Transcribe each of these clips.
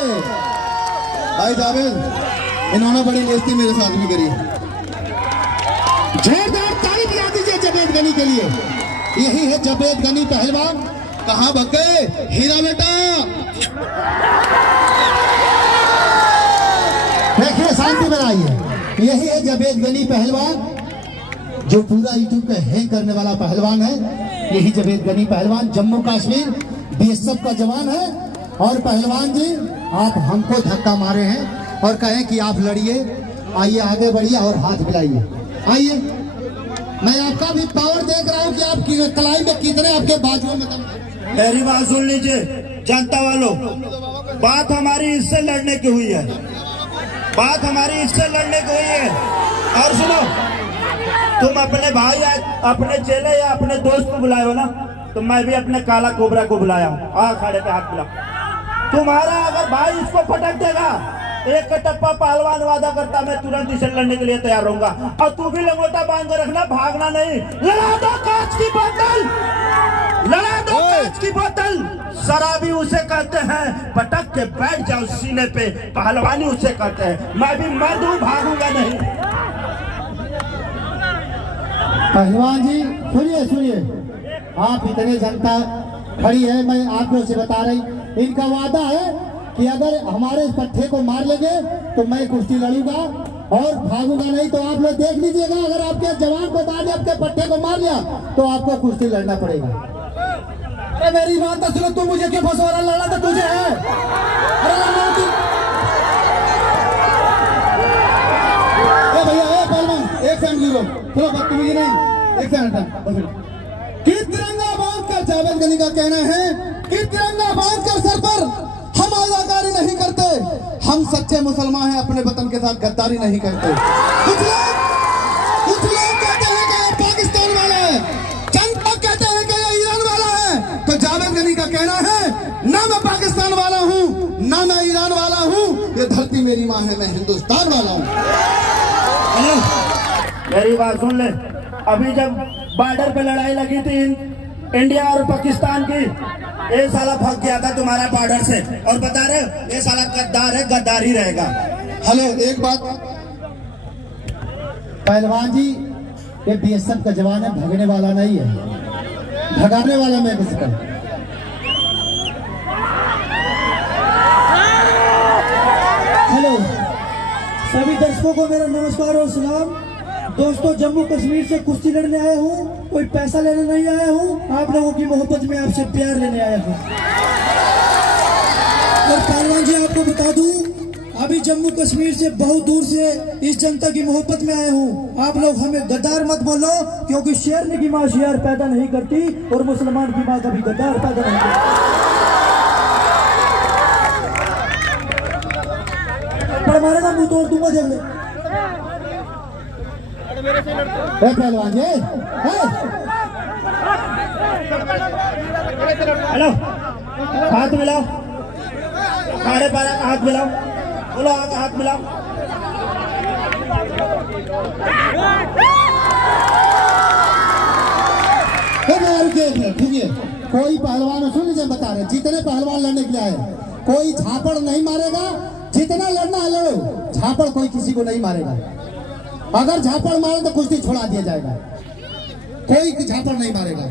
भाई जावेद, इन्होंने बड़ी दोस्ती मेरे साथ भी करी। जोरदार ताली बजा दीजिए जावेद गनी के लिए। यही है जावेद गनी पहलवान। कहाँ भग गए हीरा बेटा? देखिए, शांति बनाइए। यही है जावेद गनी पहलवान, जो पूरा यूट्यूब पे हैंग करने वाला पहलवान है। यही जावेद गनी पहलवान जम्मू कश्मीर बीएसएफ का जवान है। और पहलवान जी, आप हमको धक्का मारे हैं और कहें कि आप लड़िए, आइए आगे बढ़िए और हाथ मिलाइए। आइए, मैं आपका भी पावर देख रहा हूँ कि आप कलाई में कितने आपके बाजुओं में दम। मेरी बात सुन लीजिए जनता वालों, बात हमारी इससे लड़ने की हुई है, बात हमारी इससे लड़ने की हुई है। और सुनो, तुम अपने भाई या अपने चेले या अपने दोस्त को बुलाए हो ना, तो मैं भी अपने काला कोबरा को बुलाया हूँ। खाड़े पे हाथ मिला। तुम्हारा अगर भाई इसको फटक देगा, एक टप्पा पहलवान वादा करता मैं तुरंत इसे लड़ने के लिए तैयार रहूंगा। और तू भी लंगोटा बांध कर रखना, भागना नहीं। लड़ा दो कांच की बोतल, लड़ा दो कांच की बोतल। शराबी उसे कहते हैं, पटक के बैठ जाओ सीने पे, पहलवानी उसे कहते हैं। मैं भी मर्द हूँ, भागूंगा नहीं। पहलवान जी सुनिए सुनिए, आप इतने जनता खड़ी है, मैं आपको से बता रही, इनका वादा है कि अगर हमारे इस पट्टे को मार लेंगे तो मैं कुश्ती लड़ूंगा और भागूंगा नहीं। तो आप लोग देख लीजिएगा, अगर आपके जवान को मार लिया, आपके पट्टे को मार लिया, तो आपको कुश्ती लड़ना पड़ेगा। अरे मेरी बात तो सुनो, तू मुझे क्यों फंसवा? लड़ा तो तुझे है। अरे भैया, पहलवान एक सेकंड लो, थोड़ा बदतमीजी नहीं, एक सेकंड। कि तिरंगा बांधकर, जावेद गनी का कहना है कि तिरंगा बांधकर सर पर हम आजाकारी नहीं करते, हम सच्चे मुसलमान हैं, अपने वतन के साथ गद्दारी नहीं करते। कुछ लोग कहते हैं कि ये पाकिस्तान वाला है, चंद लोग कहते हैं कि ये ईरान वाला है। तो जावेद गनी का कहना है, ना मैं पाकिस्तान वाला हूँ, ना मैं ईरान वाला हूँ, ये धरती मेरी माँ है, मैं हिंदुस्तान वाला हूँ। मेरी बात सुन ले, अभी जब बॉर्डर पे लड़ाई लगी थी इंडिया और पाकिस्तान की, ये साला भाग गया था तुम्हारा बॉर्डर से, और बता रहे ये साला गद्दार है, गद्दार ही रहेगा। हेलो, एक बात पहलवान जी, ये बीएसएफ का जवान है, भगने वाला नहीं है, भगाने वाला मैं किसका। हेलो सभी दर्शकों को मेरा नमस्कार और सलाम। दोस्तों, जम्मू कश्मीर से कुश्ती लड़ने आया हूँ, कोई पैसा लेने नहीं आया हूँ, आप लोगों की मोहब्बत में आपसे प्यार लेने आया हूँ। और पहलवान जी, आपको बता दूं, अभी जम्मू कश्मीर से बहुत दूर से इस जनता की मोहब्बत में आया हूँ। आप लोग हमें गद्दार मत बोलो, क्योंकि शेरनी की माँ शेर पैदा नहीं करती और मुसलमान की माँ कभी गद्दार पैदा नहीं करती। पर मारेगा मुंह तोड़ दूंगा जब ले। पहलवान जी, हेलो, हाथ मिलाओ, साढ़े 12 का हाथ मिलाओ, बोलो हाथ मिलाओ। ठीक है, कोई पहलवान सुन लीजिए, बता रहे जितने पहलवान लड़ने के लिए आए, कोई झापड़ नहीं मारेगा। जितना लड़ना है लड़ो, झापड़ कोई किसी को नहीं मारेगा। अगर झापड़ मारे तो कुश्ती छोड़ा दिया जाएगा, कोई झापड़ नहीं मारेगा।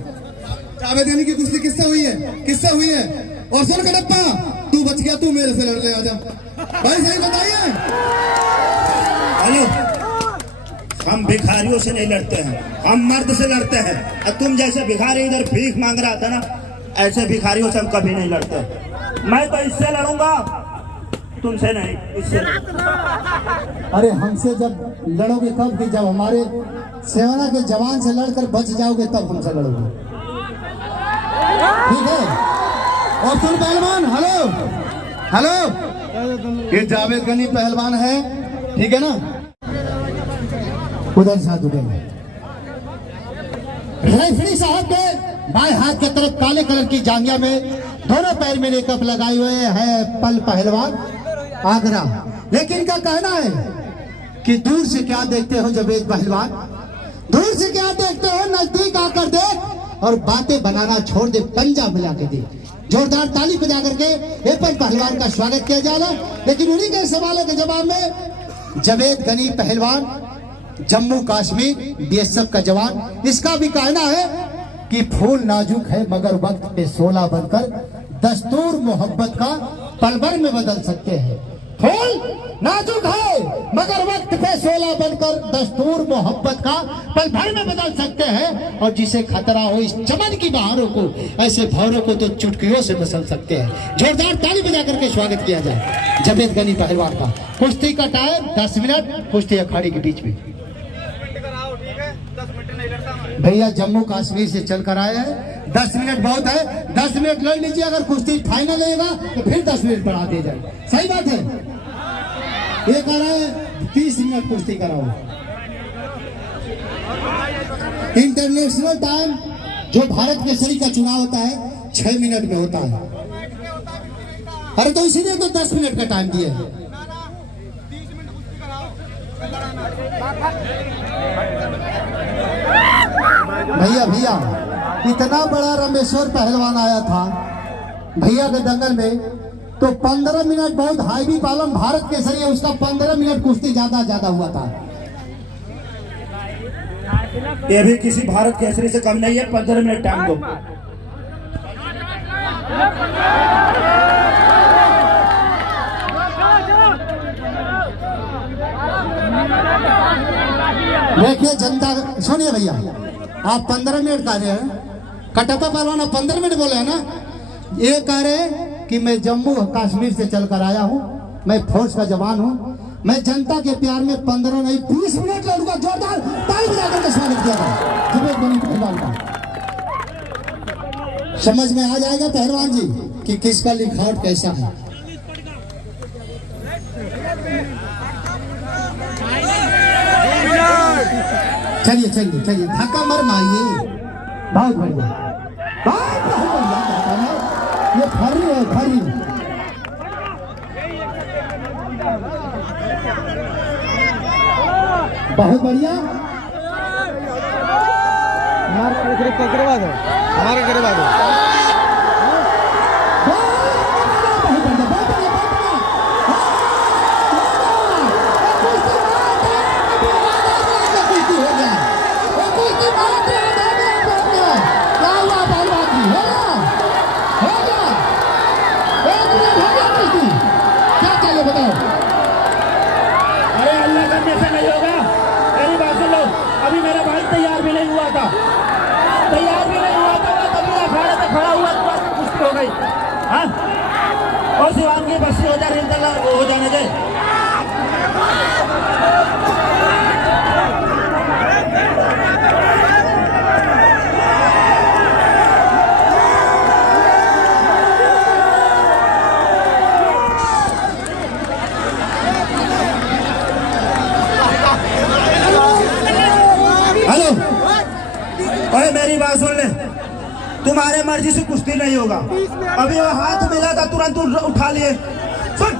जावेद गनी की कुश्ती किससे हुई है? किससे हुई है? और सुन कटप्पा, तू बच गया, तू मेरे से लड़ ले, आजा भाई, सही बताइए। हेलो, हम भिखारियों से नहीं लड़ते हैं, हम मर्द से लड़ते हैं। और तुम जैसे भिखारी इधर भीख मांग रहा था ना, ऐसे भिखारियों से हम कभी नहीं लड़ते। मैं तो इससे लड़ूंगा, तुमसे नहीं, इससे। अरे हमसे जब लड़ोगे कब? कि जब हमारे सेना के जवान से लड़कर बच जाओगे तब हमसे लड़ोगे, ठीक है? और सुन पहलवान, हेलो हेलो, ये जावेद गनी पहलवान है, ठीक है ना? उधर साथ उठेंगे। रेफरी साहब के बाएं हाथ की तरफ काले कलर की जांघिया में दोनों पैर में लेकर लगाए हुए है पल पहलवान आगरा। लेकिन इनका कहना है कि दूर से क्या देखते हो जावेद पहलवान, दूर से क्या देखते हो, नजदीक आकर देख और बातें बनाना छोड़ दे, पंजा मिला के देख। जोरदार ताली बजा करके एपन पहलवान का स्वागत किया जा रहा। लेकिन उन्हीं के सवालों के जवाब में जावेद गनी पहलवान, जम्मू कश्मीर बीएसएफ का जवान, इसका भी कहना है कि फूल नाजुक है मगर वक्त पे शोला बनकर दस्तूर मोहब्बत का पल भर में बदल सकते हैं। फूल नाजुक है मगर वक्त पे शोला बनकर दस्तूर मोहब्बत का पल भर में बदल सकते हैं। और जिसे खतरा हो इस चमन की बहारों को, ऐसे भौरों को तो चुटकियों से मसल सकते हैं। जोरदार ताली बजा करके स्वागत किया जाए जावेद गनी पहलवान का। कुश्ती का टाइम 10 मिनट, कुश्ती अखाड़े के बीच में। भैया जम्मू कश्मीर से चलकर आए हैं, 10 मिनट बहुत है, 10 मिनट लड़ लीजिए। अगर कुश्ती फाइनल रहेगा तो फिर 10 मिनट बढ़ा दिया जाए। सही बात है। ये कह रहा है 30 मिनट कुश्ती कराओ। इंटरनेशनल टाइम जो भारत केसरी का चुनाव होता है 6 मिनट में होता है। अरे तो इसीलिए तो 10 मिनट का टाइम दिए। भैया इतना बड़ा रामेश्वर पहलवान आया था भैया के दंगल में, तो 15 मिनट बहुत हाईवी पालम भारत केसरी है, उसका 15 मिनट कुश्ती ज्यादा हुआ था। ये भी किसी भारत केसरी से कम नहीं है। 15 मिनट टाइम दो। देखिए जनता, सुनिए भैया, आप 15 मिनट कह रहे हैं, कटप्पा पहलवान 15 मिनट बोले हैं ना। ये कह रहे कि मैं जम्मू कश्मीर से चलकर आया हूँ, मैं फौज का जवान हूँ, मैं जनता के प्यार में 15 नहीं 20 मिनट लड़ूंगा। जोरदार ताली बजाकर के स्वागत किया था जावेद गनी पहलवान का। समझ में आ जाएगा पहलवान जी कि किसका लिखावट कैसा है। चलिए धक्का मर मारिए। बहुत बढ़िया, ये खरी है, खरी। बहुत बढ़िया। हमारे करवा दो। और सिवान की बस्ती हो जाने दे। हेलो, ओए मेरी बात सुन ले, तुम्हारे मर्जी से कुश्ती नहीं होगा। अभी वो हाथ मिला था तुरंत उठा लिए। सुन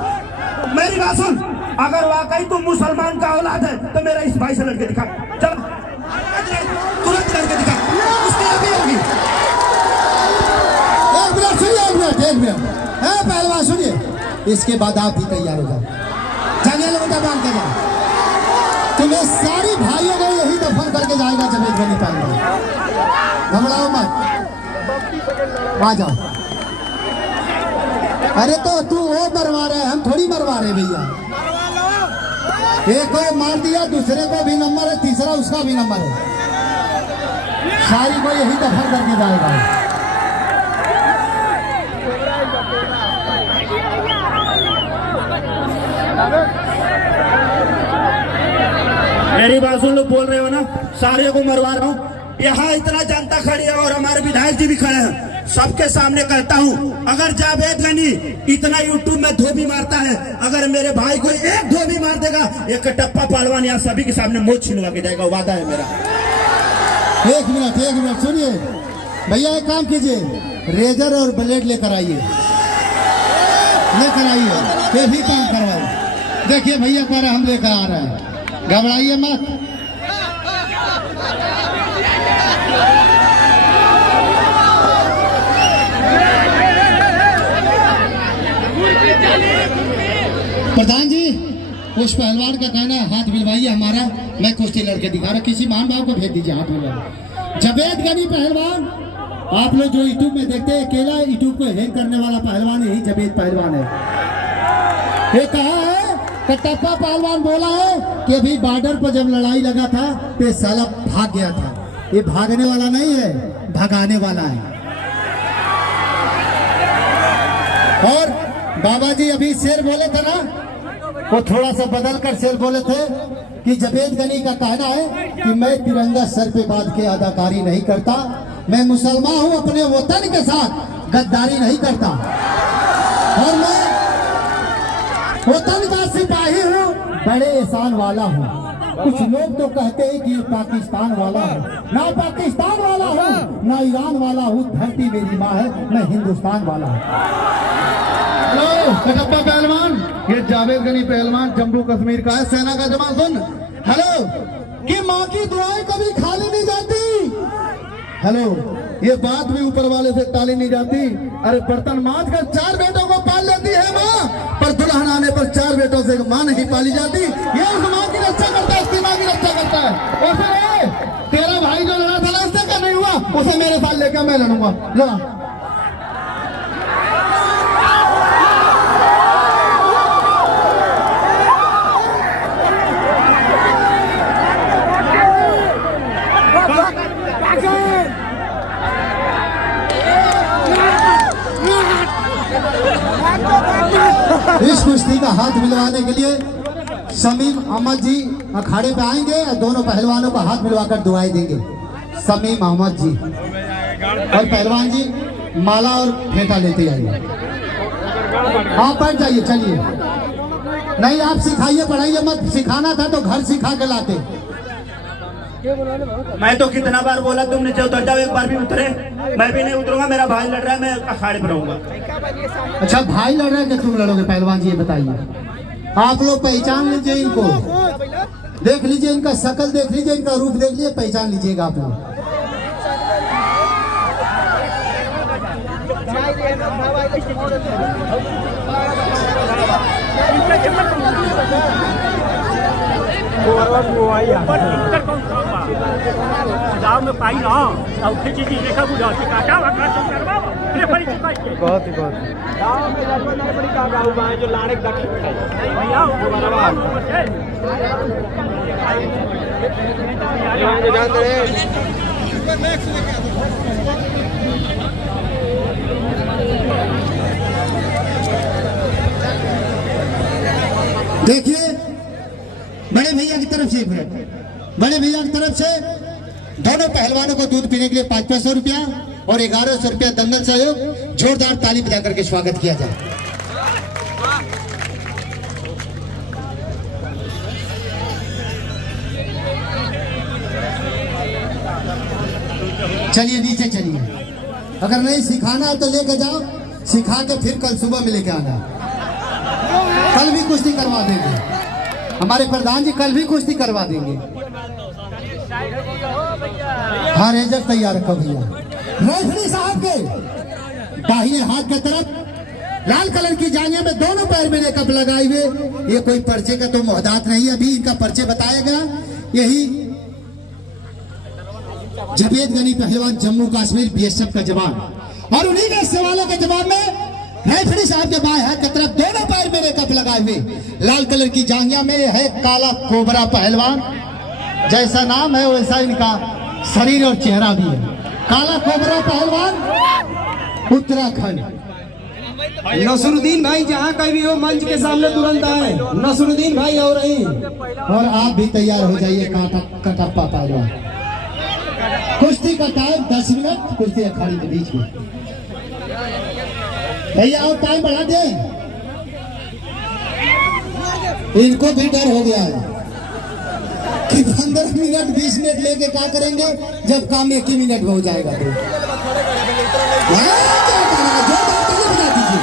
मेरी बात सुन, अगर वाकई तुम मुसलमान का औलाद है तो मेरा इस भाई से लड़के दिखा। चल तुरंत लड़के दिखा, कुश्ती अभी होगी। एक मिनट पहलवान सुनिए, इसके बाद आप भी तैयार हो जाओ। जानिए लोटा बांध के जाओ, तुम्हें सारी भाइयों को यही दफन करके जाएगा जावेद गनी पहलवान। घबराओ मत, आ जाओ। अरे तो तू वो मरवा रहे, हम थोड़ी मरवा रहे भैया। एक को मार दिया, दूसरे को भी नंबर है, तीसरा उसका भी नंबर है। सारी को यही दफन करके जाएगा। मेरी बात सुन लो, बोल रहे हो ना सारे को मरवा रहा हूँ। यहाँ इतना जनता खड़ी है और हमारे विधायक जी भी खड़े हैं। सबके सामने कहता हूँ, अगर जावेद गनी इतना यूट्यूब में धोबी मारता है, अगर मेरे भाई को एक धोबी मार देगा, एक कटप्पा पहलवान यहाँ सभी के सामने मुंह छिलवा के जाएगा, वादा है मेरा। एक मिनट सुनिए भैया, एक काम कीजिए, रेजर और ब्लेड लेकर आइए, ये भी काम करवाइए। देखिए भैया कह रहे हम लेकर आ रहे हैं, घबराइए मत। प्रधान जी, उस पहलवान का कहना है हाथ मिलवाइए हमारा, मैं कुश्ती लड़के दिखा रहा, किसी महान भाव को भेज दीजिए हाथ मिलवाइए। जावेद गनी पहलवान, आप लोग जो यूट्यूब में देखते हैं, अकेला यूट्यूब को हैंग करने वाला पहलवान यही जावेद पहलवान है। ये कहा है कटप्पा पहलवान बोला है कि अभी बॉर्डर पर जब लड़ाई लगा था तो ये साला भाग गया था। ये भागने वाला नहीं है, भगाने वाला है। और बाबा जी अभी शेर बोले थे ना, वो थोड़ा सा बदल कर शेर बोले थे कि जावेद गनी का कहना है कि मैं तिरंगा सर पे बांध के अदाकारी नहीं करता, मैं मुसलमान हूं, अपने वतन के साथ गद्दारी नहीं करता, और मैं वतन का सिपाही हूं, बड़े एहसान वाला हूं। कुछ लोग तो कहते हैं कि पाकिस्तान वाला हूं, ना पाकिस्तान वाला हूं, ना ईरान वाला हूं, धरती मेरी माँ है, मैं हिंदुस्तान वाला हूं। हेलो कटप्पा पहलवान, ये जावेद गनी पहलवान जम्मू कश्मीर का है, सेना का जवान। सुन हेलो, कि माँ की दुआएं कभी खाली नहीं जाती। हेलो, ये बात भी ऊपर वाले से टाली नहीं जाती। अरे बर्तन मांज कर 4 बेटों को पाल लेती है माँ, पर दुल्हन आने पर 4 बेटों से माँ नहीं पाली जाती। ये उस माँ की रक्षा करता है, उसकी माँ की रक्षा करता है। और फिर तेरा भाई जो लड़ा था ना, उससे क्या नहीं हुआ, उसे मेरे साथ लेकर मैं लड़ूंगा। लड़ा इस कुश्ती का हाथ मिलवाने के लिए शमीम अहमद जी अखाड़े पे आएंगे और दोनों पहलवानों का हाथ मिलवाकर दुआएं देंगे। शमीम अहमद जी और पहलवान जी माला और फेंटा लेते आइए। आप बैठ जाइए, चलिए। नहीं, आप सिखाइए, पढ़ाइए मत। सिखाना था तो घर सिखा के लाते। मैं तो कितना बार बोला, तुम नीचे उतर जाओ, एक बार भी उतरे। मैं भी नहीं उतरूंगा, मेरा भाई लड़ रहा है, मैं अखाड़े पर रहूंगा। अच्छा, भाई लड़ रहा है कि तुम लड़ोगे? पहलवान जी ये बताइए। आप लोग पहचान लीजिए इनको, देख लीजिए इनका शक्ल, देख लीजिए इनका रूप, देख लीजिए, पहचान लीजिएगा आप लोग। गाँव में पाई ना औखी चीज देखा बुझा काका वका करवा रेफरी चुका के बहुत ही बहुत गाँव में जाकर नहीं बड़ी का गाँव में जो लाने दखी नहीं भैया यहाँ जो जानते हैं देखिए बड़े भैया की तरफ से, बड़े भैया की तरफ से दोनों पहलवानों को दूध पीने के लिए 500 रुपया और 1100 रुपया दंगल सहयोग, जोरदार ताली बजा करके स्वागत किया जाए। चलिए नीचे चलिए, अगर नहीं सिखाना है तो लेके जाओ, सिखा के फिर कल सुबह में लेके आना। कल भी कुश्ती करवा देंगे हमारे प्रधान जी, कल भी कुश्ती करवा देंगे। हाँ, रेजर तैयार रखो भैया। रेफरी साहब के दाहिने हाथ की तरफ लाल कलर की जांघें में दोनों पैर में कप लगाए हुए, ये कोई पर्चे का तो मोहतात नहीं है, अभी इनका पर्चे बताया गया। यही जावेद गनी पहलवान, जम्मू कश्मीर बीएसएफ का जवान, और उन्हीं के सवालों के जवाब में रेफरी साहब के बाएं हाथ की तरफ दोनों पैर में कप लगाए हुए लाल कलर की जांघिया में है काला कोबरा पहलवान। जैसा नाम है वैसा इनका शरीर और चेहरा भी है। काला कोबरा पहलवान, उत्तराखंड। नसरुद्दीन भाई जहाँ कहीं भी हो मंच के सामने तुरंत आए। नसरुद्दीन भाई और रही, और आप भी तैयार हो जाइए कटप्पा पहलवान। कुश्ती का टाइम 10 मिनट, कुश्ती अखाड़ी के बीच में। भैया और टाइम बढ़ा दे, इनको भी डर हो गया है कि 15 मिनट 20 मिनट लेके क्या करेंगे जब काम 1 ही मिनट में हो जाएगा। तो बता दीजिए।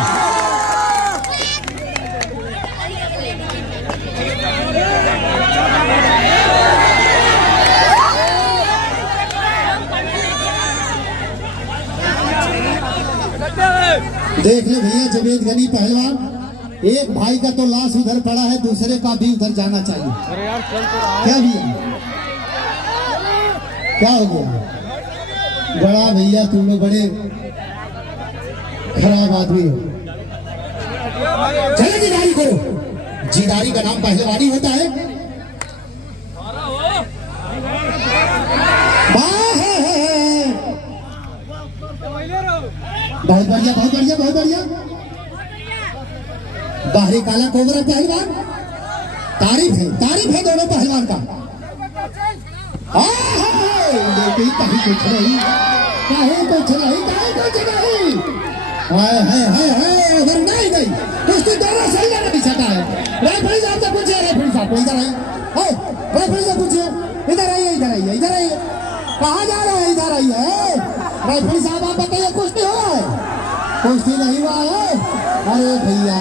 देख लो भैया, जावेद गनी पहलवान एक भाई का तो लाश उधर पड़ा है, दूसरे का भी उधर जाना चाहिए। क्या भैया, क्या हो गया? बड़ा भैया तुम लोग बड़े खराब आदमी हो। चले जिदारी करो, जिदारी का नाम पहलवानी होता है। बहुत बढ़िया, बहुत बढ़िया, बहुत बढ़िया। बाहरी काला कोबरा पहलवान, तारीफ है दोनों पहलवान का। लेकिन कहीं कुछ नहीं, अगर नहीं गई कुश्ती दोनों सही जाने भी सकता है। रेफरी साहब से पूछिए, रेफरी साहब को इधर आइए, रेफरी से पूछिए, इधर आइए, इधर आइए, इधर आइए। कहाँ जा रहे हैं? इधर आइए। रेफरी साहब आप बताइए, कुश्ती हुआ है? कुश्ती नहीं हुआ है? अरे भैया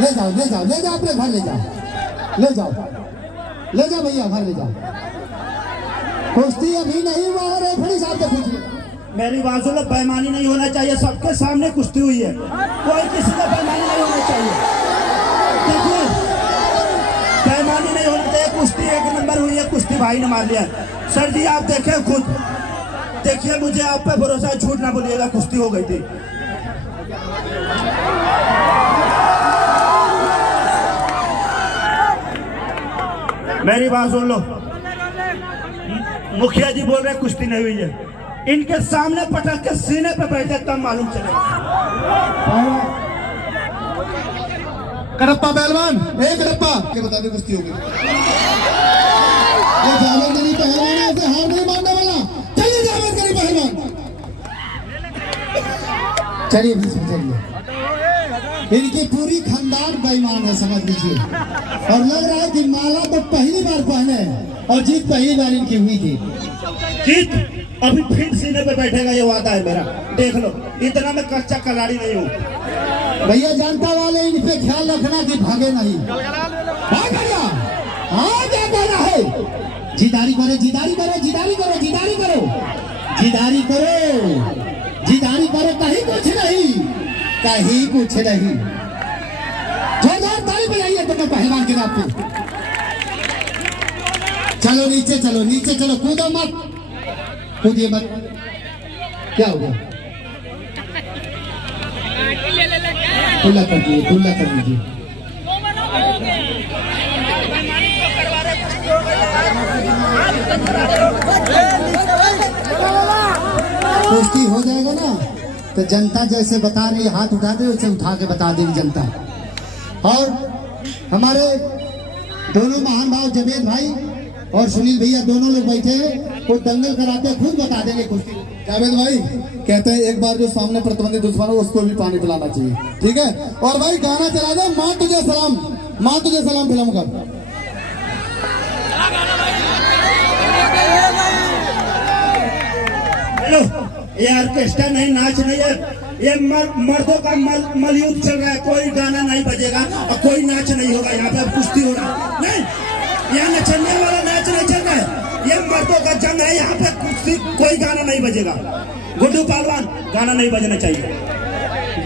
ले जाओ, ले जाओ, ले जाओ, अपने घर ले जाओ, ले जाओ, ले जाओ भैया, घर ले जाओ। कुश्ती अभी नहीं हुआ है, रेफरी साहब से पूछिए। मेरी बात सुनो, बेईमानी नहीं होना चाहिए। सबके सामने कुश्ती हुई है, कोई किसी का बेईमानी नहीं होना चाहिए। देखिए, बेईमानी नहीं होना चाहिए। कुश्ती एक नंबर हुई है, कुश्ती भाई ने मार लिया। सर जी आप देखें खुद, देखिए, मुझे आप पे भरोसा है, झूठ ना बोलिएगा, कुश्ती हो गई थी। मेरी बात सुन लो, मुखिया जी बोल रहे कुश्ती नहीं हुई है। इनके सामने पटक के सीने पे बैठे तब मालूम चले। कडप्पा पहलवान, एक कडप्पा के बता दे कुश्ती हो गई। ये जावेद गनी पहलवान है, ऐसे हार नहीं मानने वाला। चलिए जावेद गनी पहलवान, चलिए चलिए। इनकी पूरी खानदान बेईमान है, समझ लीजिए। और लग रहा है कि माला तो पहली बार पहने और जीत पहली बार इनकी हुई थी। जीत अभी फिर सीने पे बैठेगा, ये वादा है मेरा। देख लो, इतना मैं कच्चा कलाड़ी नहीं हूँ। भैया जनता वाले इन पे ख्याल रखना कि भागे नहीं। भाग गया, हाँ क्या कहना है? जिदारी करो, जिदारी करो, जिदारी करो, जिदारी करो, जिदारी करो, जिदारी करो। कहीं कुछ नहीं, कहीं कुछ नहीं। जोरदार ताली बजाइए दोनों पहलवान के नाम पे। चलो नीचे चलो, नीचे चलो, कूदो मत, कूदिए मत। क्या हो गया? खुला कर दीजिए, खुला कर दीजिए। कुश्ती हो जाएगा ना तो जनता जैसे बता रही, हाथ उठा दे वैसे उठा के बता देगी जनता। और हमारे दोनों महान भाव जवेद भाई और सुनील भैया दोनों लोग बैठे हैं, वो दंगल कराते खुद बता देंगे कुश्ती। जावेद भाई कहते हैं एक बार जो सामने प्रतिद्वंदी दुश्मन हो उसको भी पानी पिलाना चाहिए, ठीक है? और भाई गाना चला दे, माँ तुझे सलाम, माँ तुझे सलाम फिल्म का। हेलो, ये ऑर्केस्ट्रा नहीं, नाच नहीं है, ये मर्दों का मलयुद्ध चल रहा है। कोई गाना नहीं बजेगा और कोई नाच नहीं होगा। यहाँ पे अब कुश्ती हो रहा है नहीं, यहाँ नचने वाला नाच नहीं चल रहा है। ये मर्दों का जंग है, यहाँ पे कुश्ती, कोई गाना नहीं बजेगा। गुड्डू पहलवान, गाना नहीं बजना चाहिए।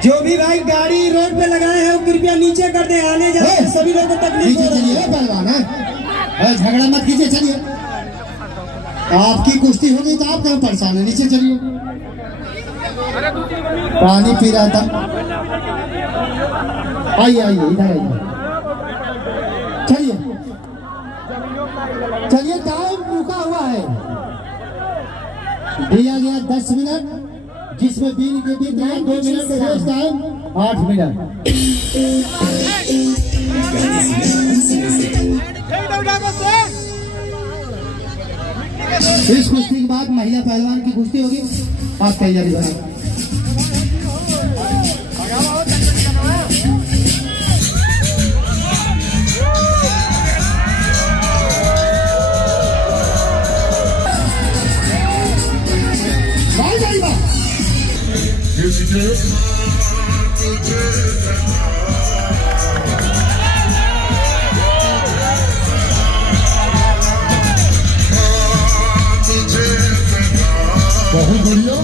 जो भी भाई गाड़ी रोड पे लगाए हैं वो कृपया नीचे कर दे, आने जाने सभी लोगों को तकलीफ नीचे हो रही चलिए है। पहलवान है, झगड़ा मत कीजिए, चलिए। आपकी कुश्ती हो गई तो आप क्यों परेशान है? नीचे चलिए। पानी पी रहा था, आइए आइए, इधर आइए, चलिए चलिए। टाइम रुका हुआ है, दिया गया 10 मिनट, जिसमें बीन के बीच 2 मिनट रेस्ट टाइम 8 मिनट। इस कुश्ती के बाद महिला पहलवान की कुश्ती होगी। आप तैयारी बनाए। बहुत बढ़िया।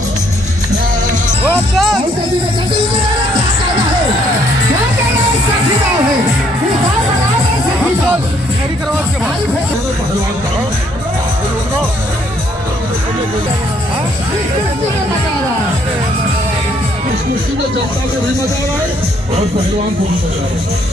पहलवान को भी बता रहे हैं।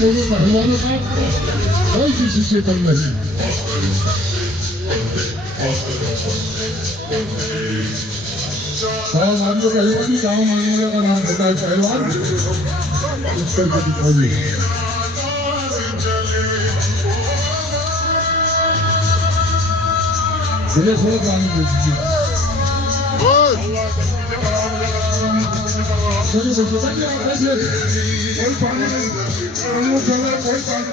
दोनों पहलवानों का कोई किसी से कम नहीं। पहलवान को पहलवान गाँव मांगने का नाम होता है पहलवान, उत्तर को दिखाइए। मुझे थोड़ा पानी दे दीजिए। कोई पानी नहीं, कोई पानी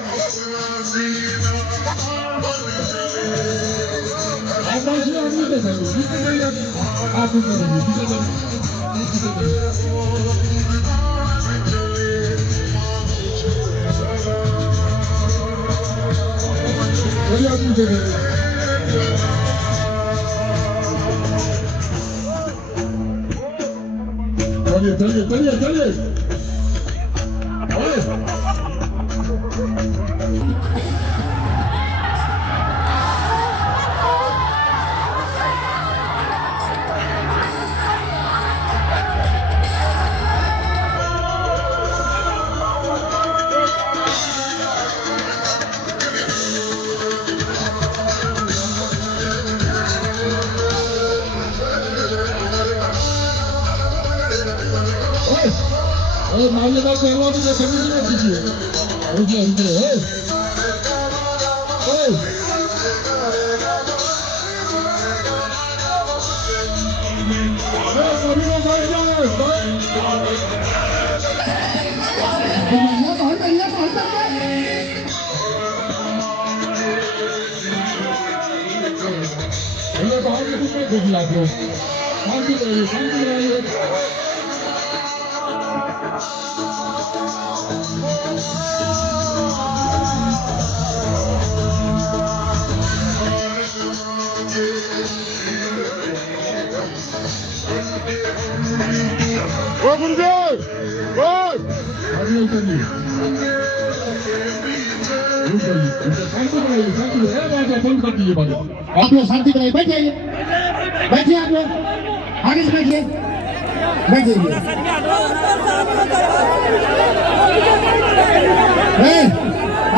चलिए और मामले का पहलवान को समझ नहीं कीजिए। आप लोग शांति बनाइए, बैठ जाइए, बैठिए आप लोग, आगे से बैठिए, बैठ जाइए।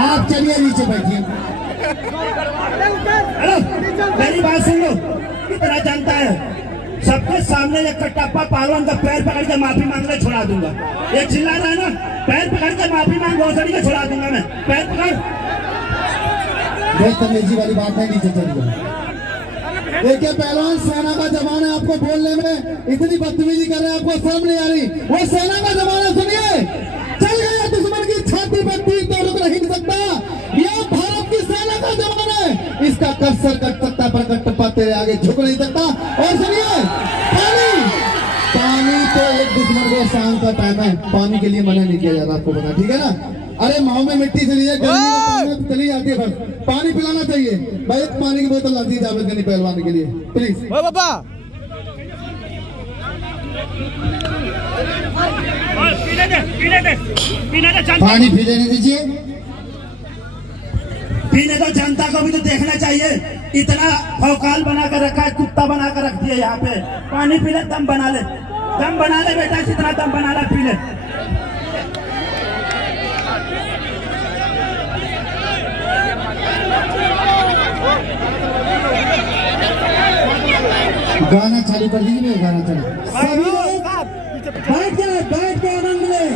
आप चलिए नीचे बैठिए। हेलो, मेरी बात सुन लो। कितना जानता है सबके सामने एक कटप्पा पहलवान का पैर पकड़ के माफी मांगने छोड़ा दूंगा। ये चिल्ला रहा है ना, पैर पकड़ के माफी मांग घोसड़ी के छोड़ा दूंगा मैं। पैर पकड़। बदतमीजी वाली बात है, नीचे चलिए। देखिए पहलवान, सेना का जमाना है, आपको बोलने में इतनी बदतमीजी कर रहे हैं, आपको शर्म नहीं आ रही। वो सेना का जमाना, सुनिए, चल गया दुश्मन की छाती पर तीर तो रुक नहीं सकता। यह भारत की सेना का जमाना है, इसका कसर कट सकता पर कटप्पा तेरे आगे झुक नहीं सकता। और सुनिए, पानी तो एक दुश्मन को शाम का टाइम है, पानी के लिए मना नहीं किया जाता, आपको पता, ठीक है ना। अरे माओ में मिट्टी से लीजिए, गर्मी में चली जाती है, बस पानी पिलाना चाहिए भाई। एक पानी की बोतल लाती है जावेद गनी पहलवान के लिए, प्लीज। बाबा पीने दे जनता पानी पी लेने दीजिए। पीने तो जनता को भी तो देखना चाहिए। इतना भौकाल बना कर रखा है, कुत्ता बना कर रख दिया यहाँ पे। पानी पी ले, दम बना ले, दम बना ले बेटा, जितना दम बना ले पी ले। गाना चालू कर दीजिए, गाना चालू। सभी लोग बैठ के आनंद लें।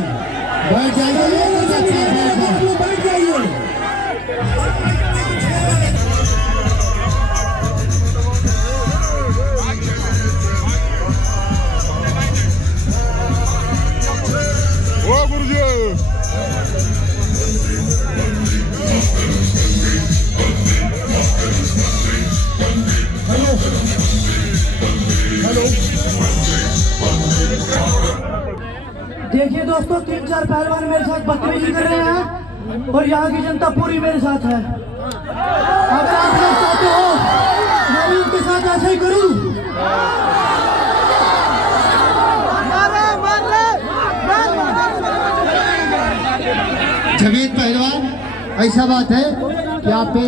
बैठ जाइए, आप लोग बैठ जाइए। ओ गुरुजी देखिए दोस्तों, 3-4 पहलवान मेरे साथ बदतमीजी कर रहे हैं और यहाँ की जनता पूरी मेरे साथ है। अगर आप लोग चाहते हो मैं भी उनके साथ ऐसा ही करूँ। जवेद पहलवान, ऐसा बात है कि आप पे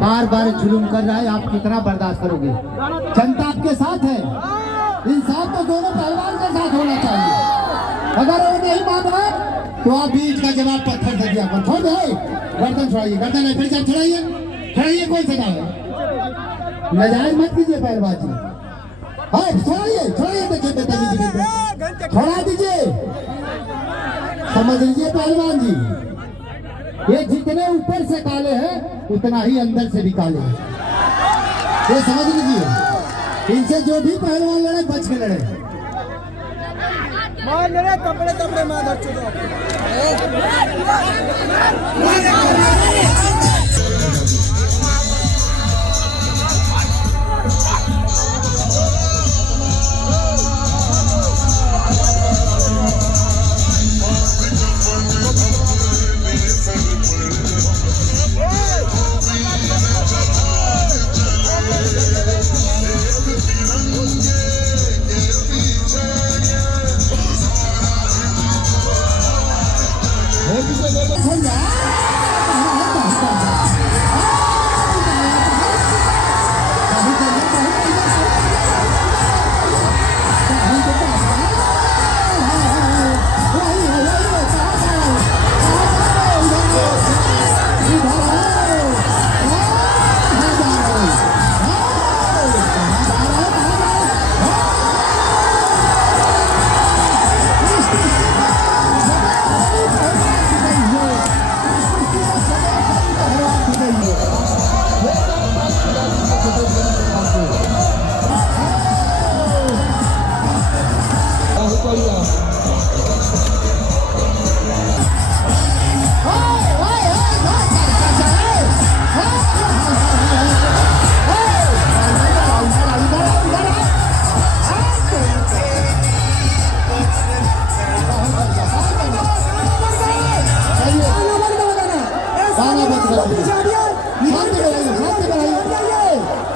बार बार जुल्म कर रहा है, आप कितना बर्दाश्त करोगे? जनता आपके साथ है। इंसाफ तो दोनों पहलवान के साथ होना चाहिए। अगर वो नहीं मान रहा तो आप बीच का जवाब पत्थर से दिया कर। छोड़ दे, गर्दन छुड़ाइए, गर्दन नहीं, फिर सब छुड़ाइए, छुड़ाइए। कौन से काम है? नाजायज मत कीजिए पहलवान जी। हाँ, छुड़ाइए, छुड़ाइए, देखिए बेटा, छुड़ा दीजिए। समझ लीजिए पहलवान जी, ये जितने ऊपर से काले हैं उतना ही अंदर से भी काले हैं, ये समझ लीजिए। इनसे जो भी पहलवान लड़े बच के लड़े। मार ले कपड़े कपड़े मार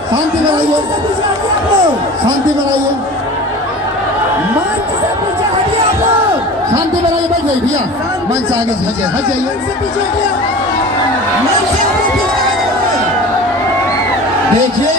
शांति बनाइए, शांति बनाइए, शांति बनाइए। बैठ जाइए भैया, मंच से आगे हट जाइए। देखिए